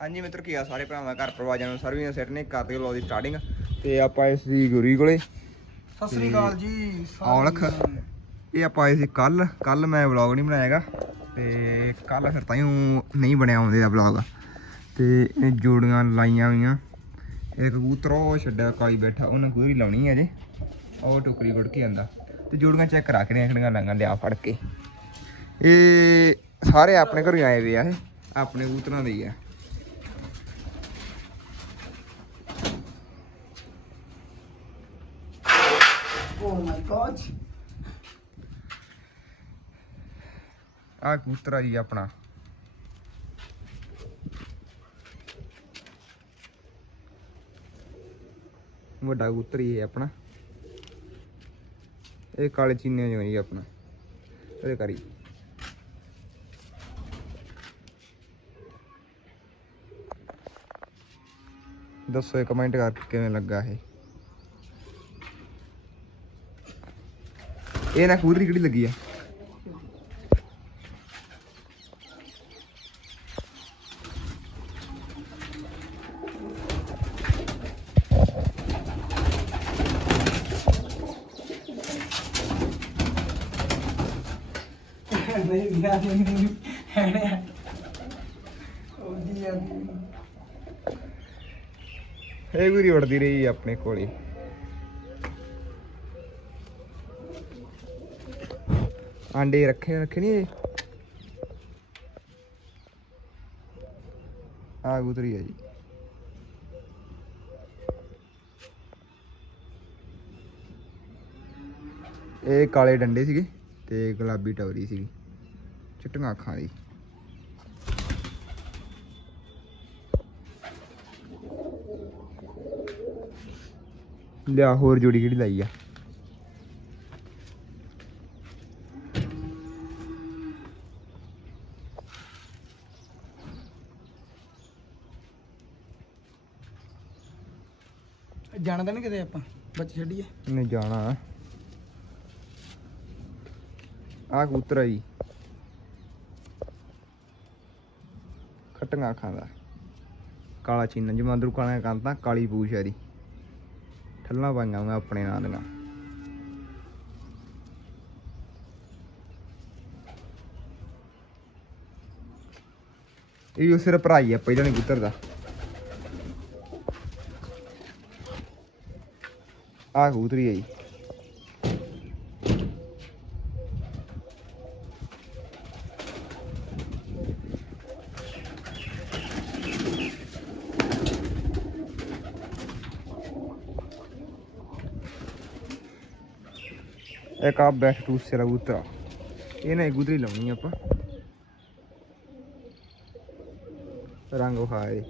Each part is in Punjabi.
ਹਾਂਜੀ ਮਿੱਤਰ ਕੀ ਆ ਸਾਰੇ ਭਰਾਵਾਂ ਘਰ ਪਰਵਾਜਾਂ ਨੂੰ ਸਰਵੀਆਂ ਸੈਟ ਨੇ ਕਰਦੇ ਲੋ ਦੀ ਸਟਾਰਟਿੰਗ ਤੇ ਆਪਾਂ ਇਸ ਦੀ ਗੁਰੀ ਕੋਲੇ ਸਤਿ ਸ੍ਰੀ ਅਕਾਲ ਜੀ ਔਲਖ। ਇਹ ਆਪਾਂ ਆਏ ਸੀ ਕੱਲ ਕੱਲ ਮੈਂ ਵਲੌਗ ਨਹੀਂ ਬਣਾਇਆਗਾ ਤੇ ਕੱਲ ਫਿਰ ਤਾਈਓ ਨਹੀਂ ਬਣਿਆ ਆਉਂਦੇ ਦਾ ਵਲੌਗ ਤੇ ਇਹ ਜੋੜੀਆਂ ਲਾਈਆਂ ਹੋਈਆਂ। ਇਹ ਕਬੂਤਰ ਉਹ ਛੱਡਿਆ ਕਾਲੀ ਬੈਠਾ ਉਹਨੇ ਗੁਰੀ ਲਾਉਣੀ ਹੈ ਅਜੇ। ਉਹ ਟੋਕਰੀ ਗੁੜ ਕੇ ਆਂਦਾ। ਤੇ ਜੋੜੀਆਂ ਚੈੱਕ ਕਰਾ ਕੇ ਨੇ ਖੜੀਆਂ ਲਾਂਗਾ ਲਿਆ ਫੜ ਕੇ। ਇਹ ਸਾਰੇ ਆਪਣੇ ਘਰੋਂ ਆਏ ਵੇ ਆ ਇਹ ਆਪਣੇ ਕਬੂਤਰਾਂ ਦੇ ਹੀ ਆ। ਓ ਮਾਈ ਗॉड ਆ ਕਬੂਤਰ ਆ ਜੀ ਆਪਣਾ। ਵੱਡਾ ਕਬੂਤਰ ਹੀ ਹੈ ਆਪਣਾ। ਇਹ ਕਾਲੇ ਚੀਨੇ ਜੋ ਜੀ ਆਪਣਾ। ਇਹਦੇ ਕਰੀ। ਦੱਸੋ ਇਹ ਕਮੈਂਟ ਕਰਕੇ ਕਿਵੇਂ ਲੱਗਾ ਇਹ? ਇਹ ਨਾ ਕਬੂਤਰੀ ਕਿਹੜੀ ਲੱਗੀ ਆ? ਨਹੀਂ ਗਿਆ ਨਹੀਂ। ਹੈ ਨੇ ਉਹ ਜੀ ਆ ਇਹ ਗੁਰੀ ਉੜਦੀ ਰਹੀ ਆਪਣੇ ਕੋਲੇ। ਆਂਡੇ ਰੱਖੇ ਰੱਖੇ ਨਹੀਂ ਇਹ? ਆ ਗੁਤਰੀ ਹੈ ਜੀ। ਇਹ ਕਾਲੇ ਡੰਡੇ ਸੀਗੇ ਤੇ ਗੁਲਾਬੀ ਟਵਰੀ ਸੀਗੀ। ਚਿੱਟੀਆਂ ਅੱਖਾਂ ਦੀ। ਲਿਆ ਹੋਰ ਜੋੜੀ ਕਿਹੜੀ ਲਾਈ ਆ? ਜਾਣਦਾ ਨਹੀਂ ਕਿਤੇ ਆਪਾਂ? ਬੱਚੇ ਛੱਡੀਏ। ਇਹਨੇ ਜਾਣਾ ਆ। ਕਬੂਤਰ ਆ ਜੀ। ਖਟੀਆਂ ਅੱਖਾਂ ਦਾ। ਕਾਲਾ ਚੀਨਾ ਜਿਵੇਂ ਅੰਦਰੋਂ ਕਾਲਾ ਕੰਦਾ ਕਾਲੀ ਪੂਛ ਆ ਦੀ ਠੱਲਾਂ ਪਾਈਆਂ ਮੈਂ ਆਪਣੇ ਨਾਂ ਦੀਆਂ। ਇਹ ਉਹ ਭਰਾਈ ਆ ਪਹਿਲਾਂ ਨਹੀਂ ਕਬੂਤਰ ਦਾ। ਆ ਕਬੂਤਰੀ ਆ ਜੀ। ਇੱਕ ਆ ਬੈਠ ਟੂ ਸਿਰਾ ਕਬੂਤਰਾ ਇਹ ਨਾ ਗੁਦਰੀ ਲਾਉਣੀ ਆਪਾਂ। ਰੰਗ ਹਾਏ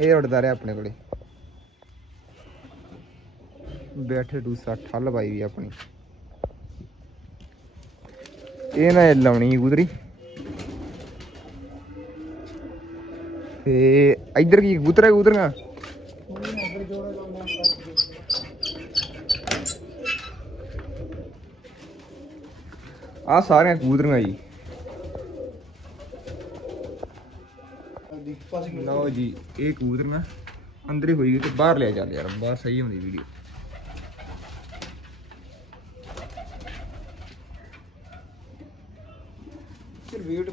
ਇਹ। ਉੱਡਦਾ ਰਿਹਾ ਆਪਣੇ ਕੋਲੇ। ਬੈਠੇ ਡੂਸਾ ਠੱਲ ਪਾਈ ਵੀ ਆਪਣੀ। ਇਹ ਨਾ ਲਾਉਣੀ ਗੁਦਰੀ। ਤੇ ਇੱਧਰ ਕੀ ਕਬੂਤਰ ਕਬੂਤਰੀਆਂ ਆ ਸਾਰੀਆਂ ਕਬੂਤਰੀਆਂ ਜੀ। ਲਓ ਜੀ, ਇਹ ਕਬੂਤਰੀਆਂ ਅੰਦਰ ਹੀ ਹੋਈ ਤੇ ਬਾਹਰ ਲਿਆ ਚੱਲ ਯਾਰ, ਬਾਹਰ ਸਹੀ ਹੁੰਦੀ ਵੀਡੀਓ।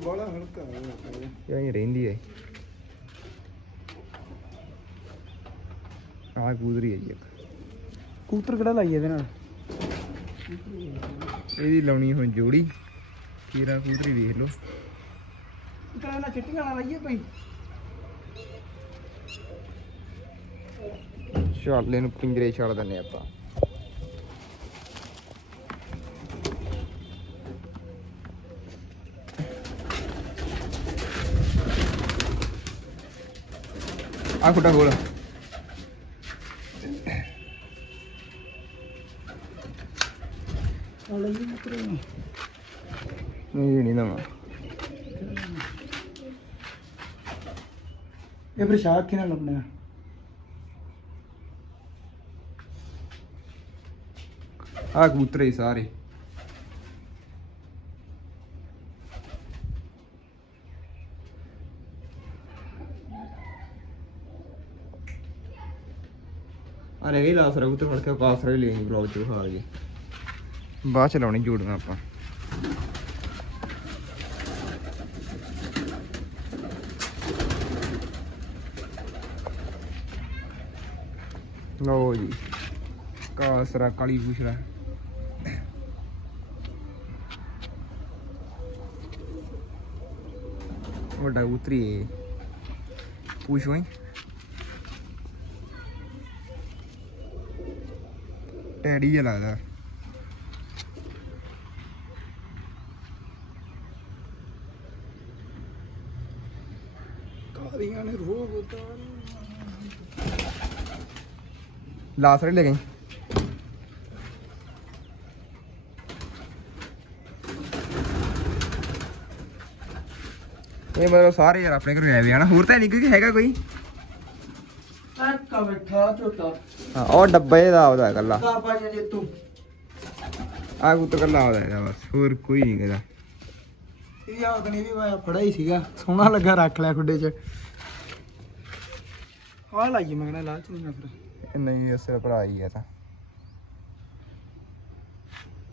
ਬੜਾ ਹਲਕਾ ਹੋਇਆ ਇਹ ਐਂ ਰਹਿੰਦੀ ਹੈ ਆ ਕਬੂਤਰੀ ਹੈ ਜੀ ਇੱਕ। ਕੂਤਰ ਕਿਹੜਾ ਲਾਈਏ ਇਹਦੇ ਨਾਲ? ਇਹਦੀ ਲਾਉਣੀ ਹੁਣ ਜੋੜੀ। ਕੀਰਾ ਕਬੂਤਰੀ ਵੇਖ ਲਓ। ਕਿਹੜਾ ਨਾ ਚਿੱਟੀਆਂ ਨਾਲ ਲਾਈਏ ਭਾਈ? ਚੱਲ ਇਹਨੂੰ ਪਿੰਜਰੇ ਛੱਡ ਦਿੰਨੇ ਆਪਾਂ। ਆ ਖੁੱਡਾ ਖੋਲ। ਨਹੀਂ ਇਹ ਨਹੀਂ ਦਵਾਂ। ਇਹ ਫਿਰ ਸ਼ਾਖ ਕਿਹਨਾਂ ਲੱਭਣਾ। ਆ ਕਬੂਤਰ ਹੀ ਸਾਰੇ। ਰਹਿ ਗਈ ਲਾਸ ਰਹੂ ਤੇ ਫੜ ਕੇ ਕਾਸਰਾ ਵੀ ਲੈ ਬਲੌਗ ਚ ਵਿਖਾ ਲਈਏ ਬਾਅਦ ਚ ਲਾਉਣੀ ਜੋੜੀਆਂ ਆਪਾਂ। ਲਓ ਜੀ, ਕਾਸਰਾ, ਕਾਲੀ ਪੁੱਛਦਾ ਵੱਡਾ ਉਤਰੀ ਪੁੱਛ ਵਈ ਟੈਡੀ ਜਿਹਾ ਲੱਗਦਾ ਕਾਦੀਆਂ ਨੇ ਰੋਗ ਉਤਾਰ ਲਾਸਰੇ ਲੈ ਗਈ ਇਹ ਮਤਲਬ ਸਾਰੇ ਯਾਰ ਆਪਣੇ ਘਰ ਆਏ ਵੀ ਹਨਾ ਹੋਰ ਤਾਂ ਨਹੀਂ ਕੋਈ ਹੈਗਾ ਕੋਈ ਟੱਕਾ ਬੈਠਾ ਝੋਟਾ ਹਾਂ ਉਹ ਡੱਬੇ ਦਾ ਉਹਦਾ ਇਕੱਲਾ। ਕਾ ਪਾਇਆ ਜੇ ਤੂੰ। ਆ ਕੁੱਤ ਇਕੱਲਾ ਉਹਦਾ ਇਹਦਾ ਬਸ ਹੋਰ ਕੋਈ ਨਹੀਂ ਇਹਦਾ। ਇਹ ਯਾਦ ਨਹੀਂ ਵੀ ਮੈਂ ਫੜਾ ਹੀ ਸੀਗਾ। ਸੋਹਣਾ ਲੱਗਾ ਰੱਖ ਲਿਆ ਖੁੱਡੇ 'ਚ। ਆ ਲਾਈਏ ਮੈਂ ਕਹਿੰਦਾ ਲਾਚ ਨਹੀਂ ਮੈਂ ਫਿਰ। ਇਹ ਨਹੀਂ ਅਸਲ ਭਰਾ ਹੀ ਹੈ ਤਾਂ।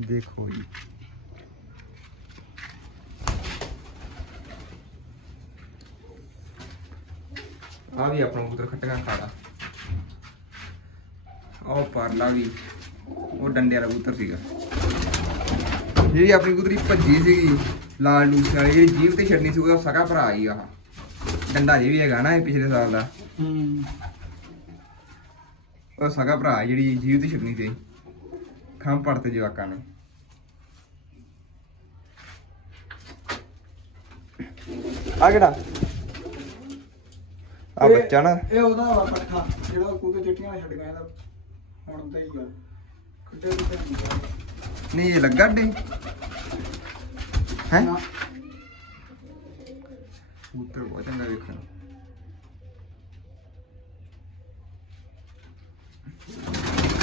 ਦੇਖੋ ਜੀ। ਆ ਵੀ ਆਪਣਾ ਕਬੂਤਰ ਖੱਟੀਆਂ ਖਾੜਾ ਉਹ ਪਰਲਾ ਵੀ ਉਹ ਡੰਡੇ ਵਾਲਾ ਕਬੂਤਰ ਸੀਗਾ। ਜਿਹੜੀ ਆਪਣੀ ਕਬੂਤਰੀ ਭੱਜੀ ਸੀਗੀ ਲਾਲ ਲੂਸ ਵਾਲੀ ਜਿਹੜੀ ਜੀਵ ਤੇ ਛੱਡਣੀ ਸੀ ਉਹਦਾ ਸਕਾ ਭਰਾ ਹੀ ਆਹ। ਡੰਡਾ ਜੇ ਵੀ ਹੈਗਾ ਨਾ ਇਹ ਪਿਛਲੇ ਸਾਲ ਦਾ। ਹੂੰ ਉਹ ਸਗਾ ਭਰਾ ਜਿਹੜੀ ਜੀਵ ਦੀ ਛੱਡਣੀ ਸੀ। ਖੰਮ ਪੜਤੇ ਜਵਾਕਾਂ ਨੇ। ਆ ਕਿਹੜਾ? ਆ ਬੱਚਾ ਨਾ। ਇਹ ਉਹਦਾ ਵਾ ਪੱਠਾ ਜਿਹੜਾ ਕੂਤੇ ਚਿੱਟੀਆਂ ਛੱਡ ਗਿਆ ਇਹਦਾ ਹੁਣ ਤਾਂ ਹੀ ਆ। ਖੁੱਡੇ ਨਹੀਂ ਇਹ ਲੱਗਾ ਡੇ ਹੈ? ਨਾ, ਕਬੂਤਰ ਬਹੁਤ ਚੰਗਾ ਵੇਖਣ। ਨੂੰ।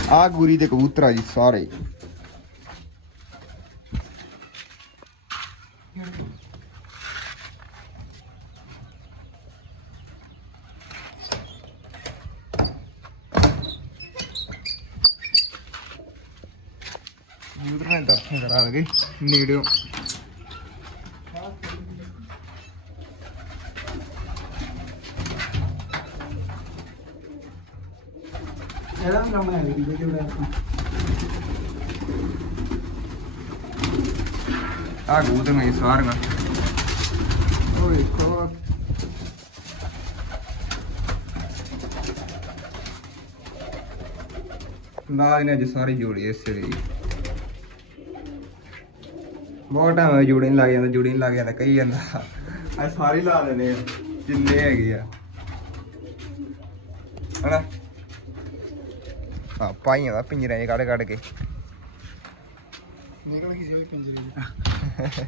ਆ ਗੁਰੀ ਦੇ ਕਬੂਤਰ ਆ ਜੀ ਸਾਰੇ। ਦਰਸ਼ਨ ਕਰਾ ਲਗੇ ਨੇੜਿਓ। ਇਹਦਾ ਵੀ ਲਾਉਣਾ ਹੈ ਵੀਡੀਓ ਜਿਹੜਾ ਆਪਾਂ ਆ ਕਬੂਤਰ ਨੇ ਉਹ ਵੇਖੋ। ਨਾਲ ਇਹਨੇ ਅੱਜ ਸਾਰੇ ਜੋੜੇ ਇਸੇ ਲਈ ਬਹੁਤ ਟਾਈਮ ਹੋਇਆ ਜੋੜੇ ਨਹੀਂ ਲੱਗ ਜਾਂਦਾ ਜੋੜੇ ਨਹੀਂ ਲੱਗ ਜਾਂਦਾ ਕਹੀ ਜਾਂਦਾ। ਅੱਜ ਸਾਰੇ ਲਾ ਦੇਣੇ ਆ ਜਿੰਨੇ ਹੈਗੇ ਆ। ਹਣਾ ਆ ਪਾਈਆਂ ਦਾ ਪਿੰਜਰੇ 'ਚ ਕੱਢ ਕੱਢ ਕੇ। ਨਿਕਲ ਗਈ ਸੀ ਉਹ ਵੀ ਪਿੰਜਰੇ 'ਚ। ਤਾਂ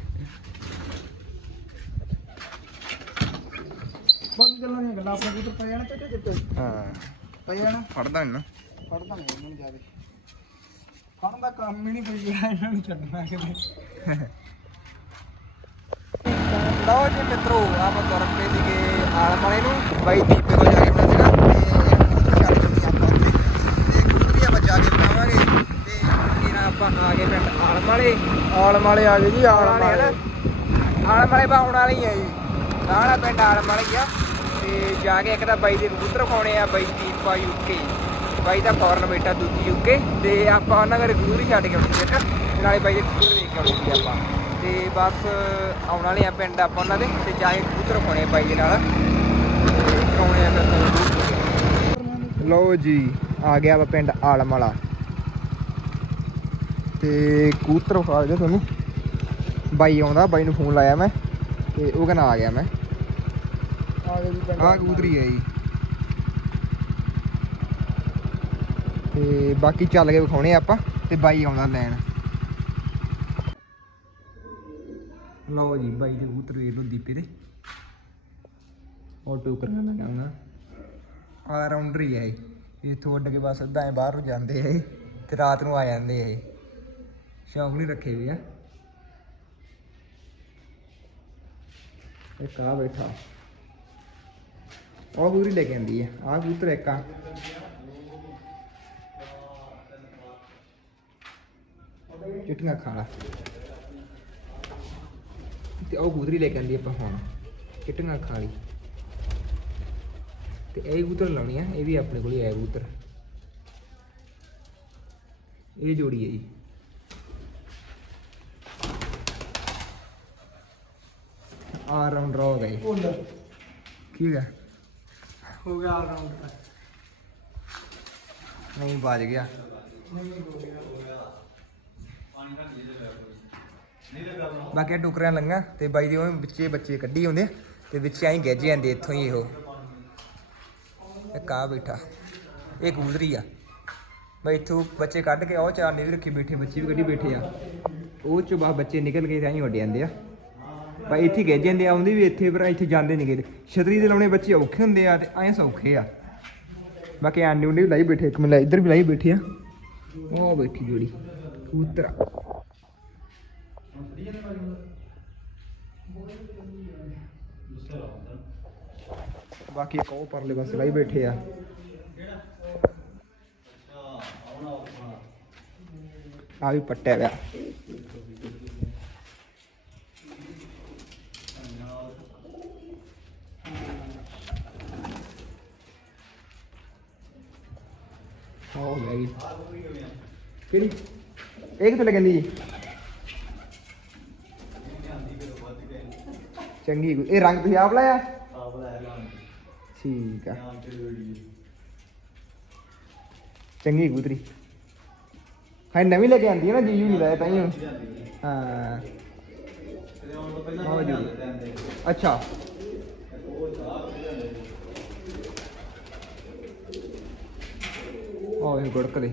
ਬਾਕੀ ਗੱਲਾਂ ਦੀਆਂ ਗੱਲਾਂ ਆਪਣੇ ਕੂਤਰ ਪਏ ਜਾਣ ਚਿੱਟੇ ਚਿੱਟੇ ਹਾਂ। ਪਏ ਜਾਣ ਫੜਦਾ ਨਹੀਂ ਨਾ। ਪੜਦਾ ਨਹੀਂ ਇਹਨਾਂ ਨੂੰ ਜ਼ਿਆਦਾ ਫੜਨ ਦਾ ਕੰਮ ਹੀ ਨਹੀਂ ਕੋਈ ਜਿਹੜਾ ਇਹਨਾਂ ਨੂੰ ਛੱਡਣਾ ਕਿਤੇ। ਲਓ ਜੀ ਮਿੱਤਰੋ ਆਪਾਂ ਤੁਰ ਪਏ ਸੀਗੇ ਆਲਮ ਵਾਲੇ ਨੂੰ। ਬਾਈ ਦੀਪੇ ਕੋਲ ਜਾ ਕੇ ਬਣਾ ਸੀਗਾ ਤੇ ਇੱਕ ਕਬੂਤਰ ਛੱਡ ਜੰਮੀ ਆਪਾਂ ਉੱਥੇ ਤੇ ਕਬੂਤਰੀ ਆਪਾਂ ਜਾ ਕੇ ਬਣਾਵਾਂਗੇ ਤੇ ਇਹਨਾਂ ਆਪਾਂ ਆ ਗਏ ਪਿੰਡ ਆਲਮ ਵਾਲੇ। ਆਲਮ ਵਾਲੇ ਆ ਗਏ ਜੀ ਆਲਮ ਵਾਲੇ ਆ ਨਾ ਆਲਮ ਵਾਲੇ ਬਾਉਣ ਵਾਲੇ ਹੀ ਆ ਜੀ। ਸਾਰਾ ਪਿੰਡ ਆਲਮ ਵਾਲੇ ਹੀ ਆ। ਤੇ ਜਾ ਕੇ ਇੱਕ ਤਾਂ ਬਾਈ ਦੇ ਕਬੂਤਰ ਖਾਉਣੇ ਆ ਬਾਈ ਦੀਪਾ ਯੂਕੇ ਬਾਈ ਦਾ ਫੋਰਨ ਬੇਟਾ ਦੂਜੀ ਯੂਕੇ ਤੇ ਆਪਾਂ ਉਹਨਾਂ ਘਰੇ ਹੀ ਛੱਡ ਕੇ ਆਉਣੀ ਇੱਕ ਨਾਲੇ ਬਾਈ ਦੇ ਕਬੂਤਰ ਦੇਖ ਕੇ ਆਉਣੀ ਸੀ ਆਪਾਂ। ਤੇ ਬਸ ਆਉਣ ਵਾਲੇ ਆ ਪਿੰਡ ਆਪਾਂ ਉਹਨਾਂ ਦੇ ਤੇ ਜਾ ਕੇ ਕਬੂਤਰ ਖਾਉਣੇ ਆ ਬਾਈ ਦੇ ਨਾਲ। ਤੇ ਖਾਉਣੇ ਆ ਫਿਰ ਲਓ ਜੀ ਆ ਗਿਆ ਵਾ ਪਿੰਡ ਆਲਮ ਵਾਲਾ ਤੇ ਕਬੂਤਰ ਵਿਖਾ ਦਿਓ ਤੁਹਾਨੂੰ। ਬਾਈ ਆਉਂਦਾ ਬਾਈ ਨੂੰ ਫੋਨ ਲਾਇਆ ਮੈਂ। ਤੇ ਉਹ ਕਹਿੰਦਾ ਆ ਗਿਆ ਮੈਂ। ਆ ਗਏ ਜੀ ਪਿੰਡ ਆ ਕਬੂਤਰੀ ਹੈ ਜੀ। ਤੇ ਬਾਕੀ ਚੱਲ ਕੇ ਵਿਖਾਉਣੇ ਆਪਾਂ ਤੇ ਬਾਈ ਆਉਂਦਾ ਲੈਣ। ਲਓ ਜੀ, ਬਾਈ ਦੇ ਕਬੂਤਰ ਵੇਖ ਲਓ ਦੀਪੇ ਦੇ। ਆਟੋ ਕਰਨ ਲੱਗਾ ਨਾ ਆ ਰਾਉਂਡਰ ਹੀ ਹੈ ਇਹ। ਇੱਥੋਂ ਉੱਡ ਕੇ ਬਸ ਸਿੱਧਾ ਐ ਬਾਹਰ ਨੂੰ ਜਾਂਦੇ ਆ ਇਹ ਤੇ ਰਾਤ ਨੂੰ ਆ ਜਾਂਦੇ ਆ ਇਹ। ਸ਼ੌਂਕ ਨਹੀਂ ਰੱਖੇ ਵੀ ਆ। ਇੱਕ ਆ ਬੈਠਾ। ਉਹ ਕਬੂਤਰੀ ਲੈ ਕੇ ਆਂਦੀ ਆ। ਆ ਕਬੂਤਰ ਇੱਕ ਆ। ਚਿੱਟੀਆਂ ਖਾਲਾ ਤੇ ਉਹ ਕਬੂਤਰੀ ਲੈ ਕੇ ਆਂਦੀ ਆਪਾਂ ਹੁਣ। ਚਿੱਟੀਆਂ ਖਾਲੀ ਤੇ ਇਹ ਕਬੂਤਰ ਲਾਉਣੀ ਆ ਇਹ ਵੀ ਆਪਣੇ ਕੋਲ ਹੀ ਆਇਆ ਕਬੂਤਰ ਇਹ ਜੋੜੀ ਹੈ ਜੀ। ਆ ਰਾਉਂਡ ਰੋ ਗਈ ਲੈ। ਠੀਕ ਹੈ ਹੋ ਗਿਆ ਆਲ ਰਾਉਂਡ ਨਹੀਂ ਬਾਜ ਗਿਆ। ਨਹੀਂ ਹੋ ਗਿਆ। ਬਾਕੀ ਆਹ ਟੁਕਰਿਆਂ ਲੰਗਾ ਤੇ ਬਾਈ ਦੇ ਉਹ ਵਿੱਚੇ ਬੱਚੇ ਕੱਢੀ ਹੁੰਦੇ ਆ ਤੇ ਵਿੱਚ ਆਈ ਗਿੱਜ ਜਾਂਦੇ ਇੱਥੋਂ ਹੀ ਇਹੋ। ਇੱਕ ਆ ਬੈਠਾ। ਇਹ ਕਬੂਤਰੀ ਆ। ਬਈ ਇੱਥੋਂ ਬੱਚੇ ਕੱਢ ਕੇ ਉਹ ਚਾਰਨੇ ਵੀ ਰੱਖੀ ਬੈਠੇ, ਬੱਚੇ ਵੀ ਕੱਢੀ ਬੈਠੇ ਆ। ਉਹ ਚੋਂ ਬਾਅਦ ਬੱਚੇ ਨਿਕਲ ਗਏ ਤਾਂ ਹੀ ਵੱਡ ਜਾਂਦੇ ਆ। ਬਾਈ ਇੱਥੇ ਗਿੱਜ ਜਾਂਦੇ ਆ, ਆਉਂਦੇ ਵੀ ਇੱਥੇ, ਪਰ ਇੱਥੇ ਜਾਂਦੇ ਨਹੀਂ ਛਤਰੀ ਦੇ ਲਾਉਣੇ ਬੱਚੇ ਔਖੇ ਹੁੰਦੇ ਆ ਤੇ ਐਂ ਸੌਖੇ ਆ। ਬਾਕੀ ਆਂਡੀ ਉੰਡੀ ਵੀ ਲਾਈ ਬੈਠੇ, ਇੱਕ ਮਿੰਟ ਇੱਧਰ ਵੀ ਲਾਈ ਬੈਠੇ ਆ। ਉਹ ਬੈਠੀ ਜੋੜੀ, ਕਬੂਤਰ ਬਾਕੀ ਇੱਕ ਉਹ ਪਰਲੇ ਪਾਸੇ ਲਾਈ ਬੈਠੇ ਆ ਆ ਵੀ ਪੱਟਿਆ ਪਿਆ ਹੋ ਗਈ ਕਿਹੜੀ ਇਹ ਕਿੱਥੇ ਲੱਗਦੀ ਜੀ ਚੰਗੀ ਗੁ- ਇਹ ਰੰਗ ਤੁਸੀਂ ਆਪ ਲਾਇਆ? ਠੀਕ ਆ। ਚੰਗੀ ਗੁਦਰੀ ਹਾਂ ਨਵੀਂ ਲੈ ਕੇ ਆਂਦੀ ਹੈ ਨਾ ਜੀਜੂ ਨਹੀਂ ਲਾਇਆ ਤਾਂ ਹੀ ਹਾਂ। ਜੀ। ਅੱਛਾ। ਉਹ ਇਹ ਗੁੜਕ ਦੇ।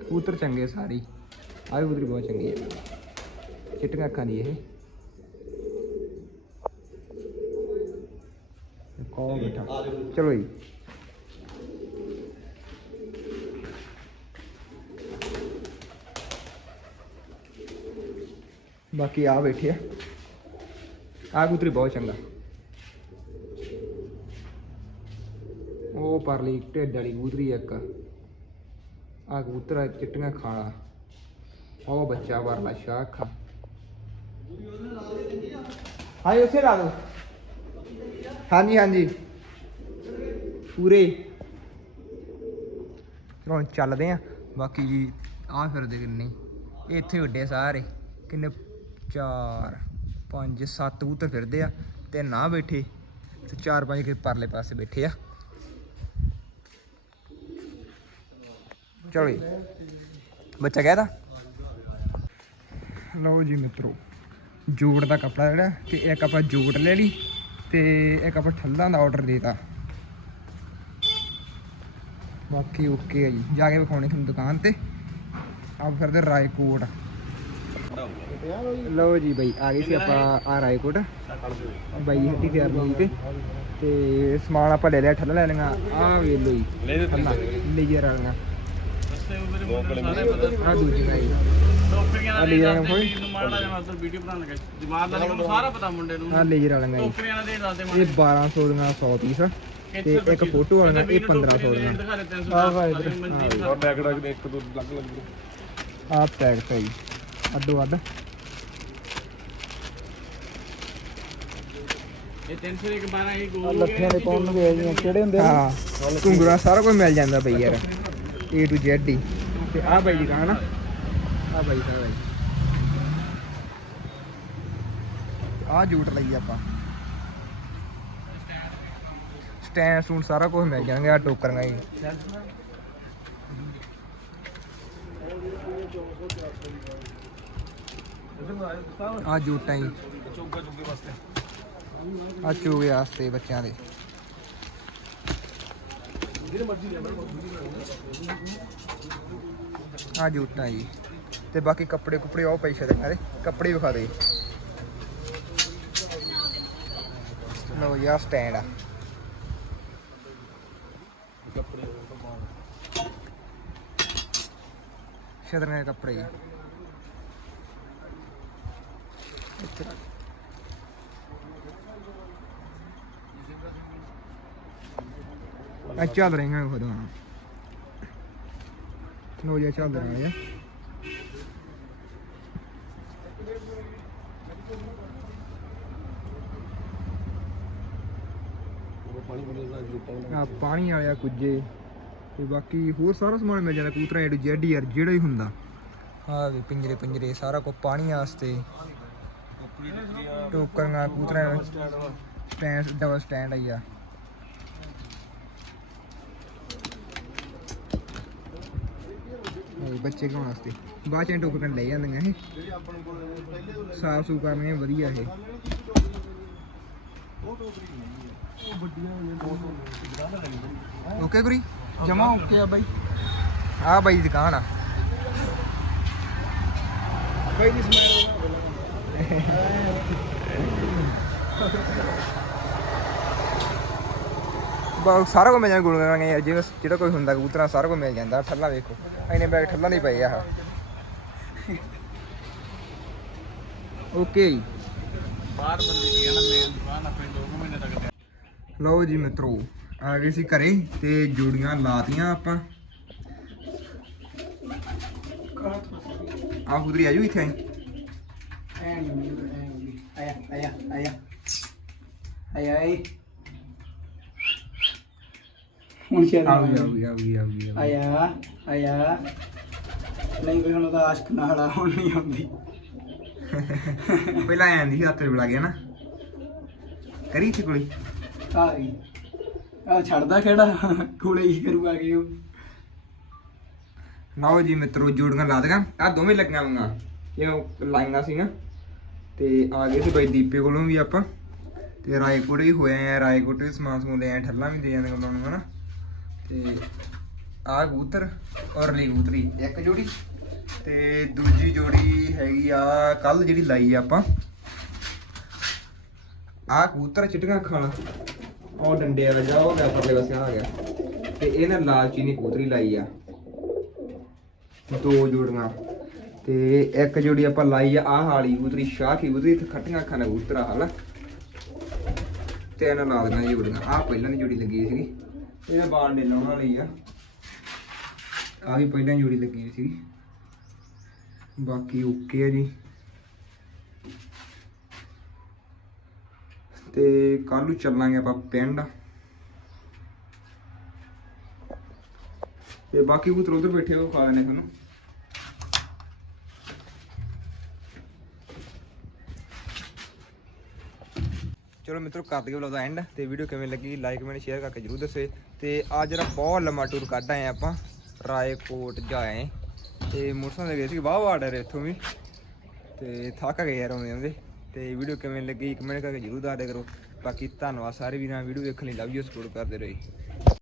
ਕਬੂਤਰ ਚੰਗੇ ਸਾਰੀ। ਆਹ ਕਬੂਤਰੀ ਬਹੁਤ ਚੰਗੀ ਹੈ ਚਿੱਟੀਆਂ ਅੱਖਾਂ ਦੀ ਇਹ। ਕੋ ਬੈਠਾ? ਚਲੋ ਜੀ। ਬਾਕੀ ਆ ਬੈਠੇ ਆ। ਆ ਕਬੂਤਰੀ ਬਹੁਤ ਚੰਗਾ। ਉਹ ਪਰਲੀ ਢਿੱਡ ਵਾਲੀ ਕਬੂਤਰੀ ਇੱਕ। ਆ ਕਬੂਤਰ ਚਿੱਟੀਆਂ ਖਾਣਾ ਉਹ ਬੱਚਾ ਪਰਲਾ ਸ਼ਾਹ ਖਾ ਹਾਂਜੀ ਉੱਥੇ ਲਾ ਦਿਓ। ਹਾਂਜੀ ਹਾਂਜੀ। ਪੂਰੇ। ਚਲੋ, ਹੁਣ ਚੱਲਦੇ ਆ। ਬਾਕੀ ਜੀ ਆ ਫਿਰਦੇ ਕਿੰਨੇ। ਇਹ ਇੱਥੇ ਵੱਡੇ ਸਾਰੇ। ਕਿੰਨੇ? 4 5 7 ਕਬੂਤਰ ਫਿਰਦੇ ਆ ਤੇ ਨਾ ਬੈਠੇ। ਤੇ ਚਾਰ, ਪੰਜ ਕੇ ਪਰਲੇ ਪਾਸੇ ਬੈਠੇ ਆ। ਚਲੋ ਜੀ। ਬੱਚਾ ਕਹਿਦਾ ਲਓ ਜੀ ਮਿੱਤਰੋ ਜੋੜ ਦਾ ਕੱਪੜਾ ਜਿਹੜਾ ਤੇ ਇੱਕ ਆਪਾਂ ਜੋੜ ਲੈ ਲਈ ਤੇ ਇੱਕ ਆਪਾਂ ਠੱਲਾਂ ਦਾ ਆਰਡਰ ਦੇਤਾ। ਬਾਕੀ ਓਕੇ ਆ ਜੀ। ਜਾ ਕੇ ਵਿਖਾਉਣੇ ਤੁਹਾਨੂੰ ਦੁਕਾਨ ਤੇ। ਆਪ ਫਿਰਦੇ ਰਾਏਕੋਟ। ਲਓ ਜੀ ਬਾਈ ਆ ਗਏ ਸੀ ਆਪਾਂ ਆ ਰਾਏਕੋਟ। ਬਾਈ ਹੱਟੀ ਤਿਆਰ ਹੋਈ ਤੇ। ਤੇ ਸਮਾਨ ਆਪਾਂ ਲੈ ਲਿਆ ਠੱਲਾਂ ਲੈ ਲਈਆਂ। ਆ ਵੇਖ ਲਓ ਜੀ ਲੇਜਰ ਵਾਲੀਆਂ। ਆ ਦੂਜੀ ਭਾਈ ਟੋਕਰੀਆਂ ਆ ਦਾ ਲੈ ਦੇ ਜਾਣਾ ਦੱਸਦੇ ਕੋਈ? ਵੀਰ ਨੂੰ ਮਾੜਾ ਜਿਹਾ ਮਤਲਬ ਵੀਡੀਓ ਬਣਾਉਣ ਲੱਗਾ। ਜਮਾਤ ਦਾ ਮੈਨੂੰ ਸਾਰਾ ਪਤਾ ਮੁੰਡੇ ਨੂੰ। ਆ ਲੇਜਰ ਵਾਲੀਆਂ ਜੀ ਟੋਕਰੀਆਂ ਦਾ ਦੇ ਦੱਸਦੇ ਇਹ 1200 ਦੀਆਂ 100 ਪੀਸ ਤੇ ਇੱਕ ਫੋਟੋ ਵਾਲੀਆਂ ਇਹ 1500 ਦੀਆਂ। ਦਿਖਾ ਦੇ 300 ਆਹ ਵਾ ਇੱਧਰ, ਮਨਜੀਤ ਆਹ ਦਾ। ਟੈਗ ਰੱਖ ਦੇ ਇੱਕ ਦੋ ਲੱਗ ਲੱਗ ਆ ਟੈਗ ਤੇ ਜੀ। ਅੱਡੋ ਅੱਡ। ਇਹ 300 ਇੱਕ 12 ਇਹ ਗੋਲ ਲੱਠਿਆਂ ਦੇ ਕੌਣ ਨੂੰ ਵੇਚਦੀਆਂ ਕਿਹੜੇ ਹੁੰਦੇ ਆ? ਹਾਂ ਘੁੰਗਰਾ ਸਾਰਾ ਕੁਝ ਮਿਲ ਜਾਂਦਾ ਬਈ ਯਾਰ। A to Z ਹੀ। ਤੇ ਆ ਬਾਈ ਦੀ ਦੁਕਾਨ ਆ ਆ ਬਾਈ ਦਾ ਬਾਈ ਆ ਜੂਟ ਲਈ ਆਪਾਂ ਸਟੈਂਡ ਸੂਟ ਸਾਰਾ ਕੁਝ ਮਿਲ ਜਾਣਗੇ ਆ ਟੋਕਰੀਆਂ ਹੀ ਆ ਜੂਟਾਂ ਹੀ ਚੌਗਾ ਚੁੱਗੇ ਵਾਸਤੇ ਆ ਚੂਗੇ ਵਾਸਤੇ ਬੱਚਿਆਂ ਦੇ ਆ ਜੂਟਾਂ ਜੀ ਤੇ ਬਾਕੀ ਕੱਪੜੇ ਕੁਪੜੇ ਉਹ ਪੈਸੇ ਦੇ ਅਰੇ ਕੱਪੜੇ ਵਿਖਾ ਦੇ। ਲੋ ਯਾ ਸਟੈਂਡ ਆ। ਸ਼ਦਰਾਂ ਦੇ ਕੱਪੜੇ ਜੀ। ਇੱਥੇ ਆ ਚੱਲ ਰਹੀਆਂ ਖੁਦ ਹੁਣ। ਲੋ ਜੀ ਚੱਲ ਰਿਹਾ ਹੈ ਆ ਪਾਣੀ ਵਾਲਿਆ ਕੁਝੇ ਤੇ ਬਾਕੀ ਹੋਰ ਸਾਰਾ ਸਮਾਨ ਮਿਲ ਜਾਂਦਾ ਕਬੂਤਰਾਂ ਏ ਟੂ ਜ਼ੈਡ ਯਾਰ, ਜਿਹੜਾ ਹੀ ਹੁੰਦਾ। ਆ ਵੀ ਪਿੰਜਰੇ ਪਿੰਜਰੇ, ਸਾਰਾ ਕੁਝ ਪਾਣੀ ਵਾਸਤੇ। ਟੋਕਰੀਆਂ, ਕਬੂਤਰਾਂ ਸਟੈਂਡ ਡਬਲ ਸਟੈਂਡ ਆਈ ਆ ਬੱਚੇ ਘਾਉਣ ਵਾਸਤੇ। ਬਾਅਦ ਚ ਟੋਕਰੀਆਂ ਲੈ ਜਾਂਦੀਆਂ ਇਹ। ਸਾਫ਼ ਸੂਫ ਕਰਨੀਆਂ, ਵਧੀਆ ਇਹ। ਓਕੇ ਗੁਰੀ? ਜਮਾ ਓਕੇ ਆ ਬਾਈ। ਆ ਬਾਈ ਦੀ ਦੁਕਾਨ ਆ। ਬਾਈ ਦੀ ਸਮੈਲ ਬਾ ਸਾਰਾ ਕੁਝ ਮਿਲ ਜਾਂਦਾ ਗੁਲਗੁਲਾਂ ਕਰਾਂਗੇ ਯਾਰ ਜਿਹੜਾ ਜਿਹੜਾ ਕੋਈ ਹੁੰਦਾ ਕਬੂਤਰਾਂ ਸਾਰਾ ਕੁਝ ਮਿਲ ਜਾਂਦਾ। ਠੱਲਾਂ ਵੇਖੋ। ਐਨੇ ਬੈਗ ਠੱਲਾਂ ਦੇ ਪਏ ਆ। ਆਹ ਓਕੇ ਬਾਹਰ ਬੰਦੇ ਦੀ ਹੈ ਨਾ ਮੇਨ ਦੁਕਾਨ ਆਪਣੇ 2 ਮਹੀਨੇ ਤੱਕ ਲਓ ਜੀ ਮਿੱਤਰੋ ਆ ਗਏ ਸੀ ਘਰੇ ਤੇ ਜੋੜੀਆਂ ਲਾਤੀਆਂ ਆਪਾਂ। ਆ ਖੁਦਰੀ ਆਜੂ ਇੱਥੇ ਆਇਆ ਆਇਆ ਆਇਆ ਆਇਆ ਆਇਆ ਹੁਣ ਕੀ ਆ ਗਈ ਆ ਗਈ ਆ ਗਈ। ਆਇਆ ਆਇਆ। ਨਹੀਂ ਕੋਈ ਹੁਣ ਉਹਦਾ ਆਸ਼ਕ ਨਾਲਾ ਹੁਣ ਨਹੀਂ ਆਉਂਦੀ। ਪਹਿਲਾਂ ਆਂਦੀ ਹੱਥ ਬੜਾ ਗਿਆ ਨਾ। ਕਰੀ ਸੀ ਕੋਲੀ ਆ ਗਈ ਆ ਛੱਡਦਾ ਕਿਹੜਾ? ਕੋਲੇ ਹੀ ਕਰੂਗਾ ਕਿ ਉਹ। ਲਓ ਜੀ ਮਿੱਤਰੋ, ਜੋੜੀਆਂ ਲਾ ਦਗਾ। ਆ ਦੋਵੇਂ ਲੱਗੀਆਂ ਹੋਈਆਂ। ਇਹ ਲਾਈਆਂ ਸੀ ਤੇ ਆ ਗਏ ਸੀ ਬਾਈ ਦੀਪੇ ਕੋਲੋਂ ਵੀ ਆਪਾਂ। ਤੇ ਰਾਏਕੋਟ ਵੀ ਹੋਏ ਆ। ਰਾਏਕੋਟ ਵੀ ਸਮਾਨ ਸਮੂਨ ਲੈ ਆਏ, ਠੱਲਾਂ ਵੀ ਦੇ ਜਾਂਦੇ ਉਹਨਾਂ ਹਨਾ। ਤੇ ਆ ਕਬੂਤਰ ਔਰ ਲਈ ਕਬੂਤਰੀ, ਇੱਕ ਜੋੜੀ। ਤੇ ਦੂਜੀ ਜੋੜੀ ਹੈਗੀ ਆ ਕੱਲ ਜਿਹੜੀ ਲਾਈ ਆ ਆਪਾਂ। ਆ ਕਬੂਤਰ ਚਿੱਟੀਆਂ ਅੱਖਾਂ ਵਾਲਾ। ਉਹ ਡੰਡੇ ਵਾਲਾ ਜਾ ਉਹ ਗਿਆ ਪਰਲੇ ਪਾਸੇ ਆ ਗਿਆ। ਤੇ ਇਹਨੇ ਨਾ ਲਾਲ ਚੀਨੀ ਕਬੂਤਰੀ ਲਾਈ ਆ। ਦੋ ਜੋੜੀਆਂ। ਤੇ ਇੱਕ ਜੋੜੀ ਆਪਾਂ ਲਾਈ ਆ, ਆਹ ਵਾਲੀ ਕਬੂਤਰੀ, ਸ਼ਾਹ ਕੀ ਕਬੂਤਰੀ ਤੇ ਖੱਟੀਆਂ ਅੱਖਾਂ ਦਾ ਕਬੂਤਰ ਆ ਹਲਾ ਤੇ ਇਹਨਾਂ ਨਾਲ ਦੀਆਂ ਜੋੜੀਆਂ। ਆਹ ਪਹਿਲਾਂ ਦੀ ਜੋੜੀ ਲੱਗੀ ਸੀਗੀ। ਇਹਦਾ ਬਾਲ ਡੇ ਲਾਉਣ ਵਾਲੀ ਆ। ਆ ਵੀ ਪਹਿਲਾਂ ਜੋੜੀ ਲੱਗੀ ਸੀਗੀ। ਬਾਕੀ ਓਕੇ ਆ ਜੀ। ਤੇ ਕੱਲ ਨੂੰ ਚੱਲਾਂਗੇ ਆਪਾਂ ਪਿੰਡ। ਤੇ ਬਾਕੀ ਕਬੂਤਰ ਉਧਰ ਬੈਠੇ ਹੋ ਖਾ ਲੈਣੇ ਤੁਹਾਨੂੰ ਚਲੋ ਮਿੱਤਰੋ, ਕਰ ਦਿਓ ਵਲੌਗ ਦਾ ਐਂਡ ਤੇ ਵੀਡੀਓ ਕਿਵੇਂ ਲੱਗੀ ਲਾਈਕ ਕਮੈਂਟ ਸ਼ੇਅਰ ਕਰਕੇ ਜਰੂਰ ਦੱਸੇ। ਤੇ ਅੱਜ ਜਿਹੜਾ ਬਹੁਤ ਲੰਮਾ ਟੂਰ ਕੱਢ ਆਏ ਆਪਾਂ, ਰਾਏਕੋਟ ਜਾਏ ਤੇ ਮੋਟਰਸਾਈਕਲ ਗਏ ਸੀ ਵਾਹ ਵਾੜ ਰਹੇ ਇੱਥੋਂ ਵੀ। ਤੇ ਥੱਕ ਗਏ ਯਾਰ ਆਉਂਦੇ ਆਉਂਦੇ ਤੇ ਵੀਡੀਓ ਕਿਵੇਂ ਲੱਗੀ? ਕਮੈਂਟ ਕਰਕੇ ਜਰੂਰ ਦੱਸ ਦਿਆ ਕਰੋ। ਬਾਕੀ ਧੰਨਵਾਦ ਸਾਰੇ ਵੀਰਾਂ ਵੀਡੀਓ ਵੇਖਣ ਲਈ ਲਵ ਯੂ ਸਪੋਰਟ ਕਰਦੇ ਰਹੋ